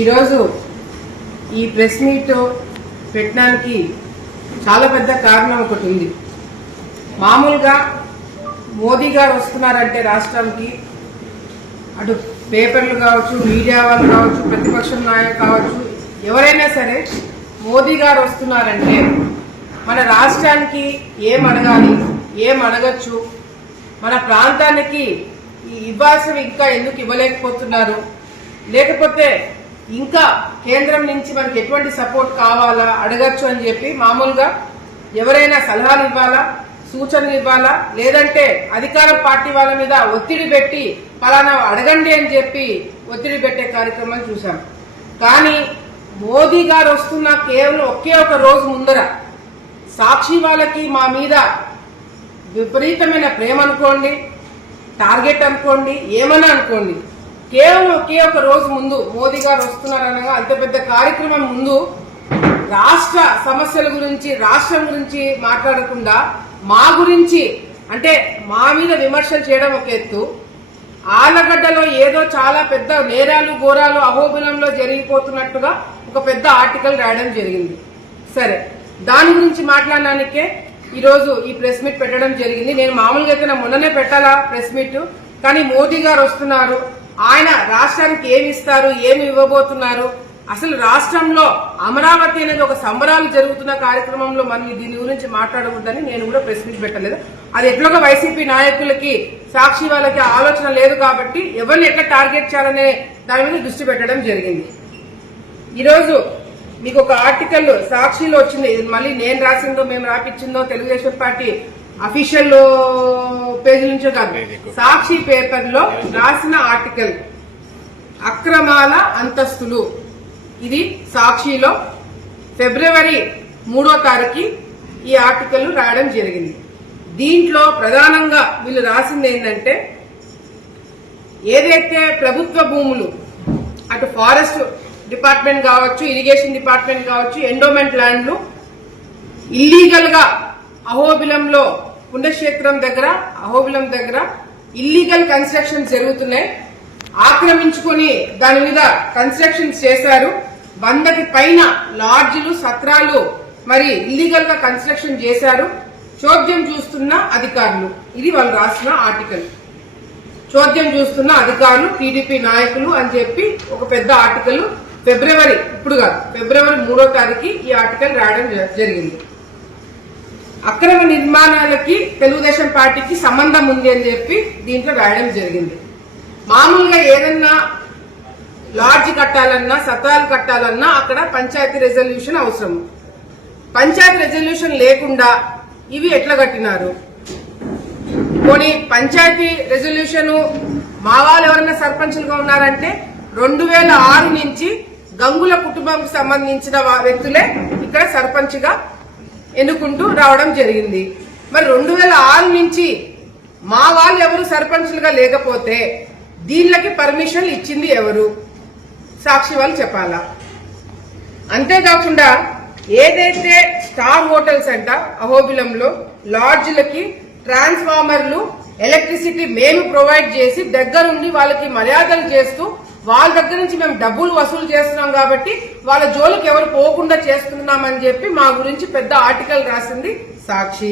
ఈరోజు ఈ press meet పెట్టడానికి చాలా పెద్ద కారణం ఒకటి ఉంది. మామూలుగా మోదీ గారు వస్తున్నారంటే రాష్ట్రానికి అటు పేపర్లు కావచ్చు, మీడియా వాళ్ళు కావచ్చు, ప్రతిపక్షం నాయకులు కావచ్చు, ఎవరైనా సరే మోదీ గారు వస్తున్నారంటే మన రాష్ట్రానికి ఏం అడగాలి, ఏం అడగచ్చు, మన ప్రాంతానికి ఇవ్వాల్సినవి ఇంకా ఎందుకు ఇవ్వలేకపోతున్నారు, లేకపోతే ఇంకా కేంద్రం నుంచి మనకి ఎటువంటి సపోర్ట్ కావాలా అడగచ్చు అని చెప్పి మామూలుగా ఎవరైనా సలహాలు ఇవ్వాలా, సూచనలు ఇవ్వాలా, లేదంటే అధికార పార్టీ వాళ్ళ మీద ఒత్తిడి పెట్టి పలానా అడగండి అని చెప్పి ఒత్తిడి పెట్టే కార్యక్రమాలు చూసాం. కానీ మోదీ గారు వస్తున్న కేవలం ఒకే ఒక రోజు ముందర సాక్షి వాళ్ళకి మా మీద విపరీతమైన ప్రేమ అనుకోండి, టార్గెట్ అనుకోండి, ఏమన్నా అనుకోండి, కేవలం ఒకే ఒక రోజు ముందు మోదీ గారు వస్తున్నారనగా అంత పెద్ద కార్యక్రమం ముందు రాష్ట్ర సమస్యల గురించి, రాష్ట్రం గురించి మాట్లాడకుండా మా గురించి అంటే మా మీద విమర్శలు చేయడం ఒక ఎత్తు, ఆలగడ్డలో ఏదో చాలా పెద్ద నేరాలు ఘోరాలు అహోబిలంలో జరిగిపోతున్నట్టుగా ఒక పెద్ద ఆర్టికల్ రాయడం జరిగింది. సరే, దాని గురించి మాట్లాడడానికే ఈరోజు ఈ ప్రెస్ మీట్ పెట్టడం జరిగింది. నేను మామూలుగా అయితే మొన్ననే పెట్టాలా ప్రెస్ మీట్, కానీ మోదీ గారు వస్తున్నారు, ఆయన రాష్ట్రానికి ఏమి ఇస్తారు, ఏమి ఇవ్వబోతున్నారు, అసలు రాష్ట్రంలో అమరావతి అనేది ఒక సంబరాలు జరుగుతున్న కార్యక్రమంలో మనం దీని గురించి మాట్లాడకూడదని నేను కూడా ప్రెస్ మీట్ పెట్టలేదు. అది ఎట్లుగా వైసీపీ నాయకులకి, సాక్షి వాళ్ళకి ఆలోచన లేదు కాబట్టి ఎవరిని ఎట్లా టార్గెట్ చేయాలనే దాని మీద దృష్టి పెట్టడం జరిగింది. ఈరోజు మీకు ఒక ఆర్టికల్ సాక్షిలో వచ్చింది, మళ్ళీ నేను రాసిందో మేము రాపించిందో తెలుగుదేశం పార్టీ అఫీషియల్ పేజీ నుంచో కాదు, సాక్షి పేపర్ లో రాసిన ఆర్టికల్ అక్రమాల అంతస్తులు. ఇది సాక్షిలో ఫిబ్రవరి 3వ తారీఖు ఈ ఆర్టికల్ రాయడం జరిగింది. దీంట్లో ప్రధానంగా వీళ్ళు రాసింది ఏంటంటే, ఏదైతే ప్రభుత్వ భూములు అటు ఫారెస్ట్ డిపార్ట్మెంట్ కావచ్చు, ఇరిగేషన్ డిపార్ట్మెంట్ కావచ్చు, ఎండోమెంట్ ల్యాండ్లు ఇల్లీగల్ గా అహోబిలంలో పుణ్యక్షేత్రం దగ్గర, అహోబిలం దగ్గర ఇల్లీగల్ కన్స్ట్రక్షన్ జరుగుతున్నాయి, ఆక్రమించుకుని దాని మీద కన్స్ట్రక్షన్ చేశారు, 100కి పైన లాడ్జిలు, సత్రాలు మరి ఇల్లీగల్ గా కన్స్ట్రక్షన్ చేశారు, చోద్యం చూస్తున్న అధికారులు. ఇది వాళ్ళు రాసిన ఆర్టికల్. చోద్యం చూస్తున్న అధికారులు, టీడీపీ నాయకులు అని చెప్పి ఒక పెద్ద ఆర్టికల్ ఫిబ్రవరి 3వ తారీఖు ఈ ఆర్టికల్ రాయడం జరిగింది. అక్రమ నిర్మాణాలకి తెలుగుదేశం పార్టీకి సంబంధం ఉంది అని చెప్పి దీంట్లో రాయడం జరిగింది. మామూలుగా ఏదన్నా లాడ్జ్ కట్టాలన్నా, సత్రాలు కట్టాలన్నా అక్కడ పంచాయతీ రెజల్యూషన్ అవసరం. పంచాయతీ రెజల్యూషన్ లేకుండా ఇవి ఎట్లా కట్టినారు? పోనీ పంచాయతీ రెజల్యూషన్ మా వాళ్ళు ఎవరైనా సర్పంచులుగా ఉన్నారంటే 2006 నుంచి గంగుల కుటుంబానికి సంబంధించిన వ్యక్తులే ఇక్కడ సర్పంచ్గా ఎన్నుకుంటూ రావడం జరిగింది. మరి 2006 నుంచి మా వాళ్ళు ఎవరు సర్పంచ్లుగా లేకపోతే దీనికి పర్మిషన్ ఇచ్చింది ఎవరు? సాక్షి వాళ్ళు చెప్పాలా. అంతేకాకుండా ఏదైతే స్టార్ హోటల్స్ అంట అహోబిలంలో లాడ్జ్లకి ట్రాన్స్ఫార్మర్లు, ఎలక్ట్రిసిటీ మేము ప్రొవైడ్ చేసి దగ్గరుండి వాళ్ళకి మర్యాదలు చేస్తూ వాళ్ళ దగ్గర నుంచి మేము డబ్బులు వసూలు చేస్తున్నాం కాబట్టి వాళ్ళ జోలికి ఎవరు పోకుండా చేస్తున్నామని చెప్పి మా గురించి పెద్ద ఆర్టికల్ రాసింది సాక్షి.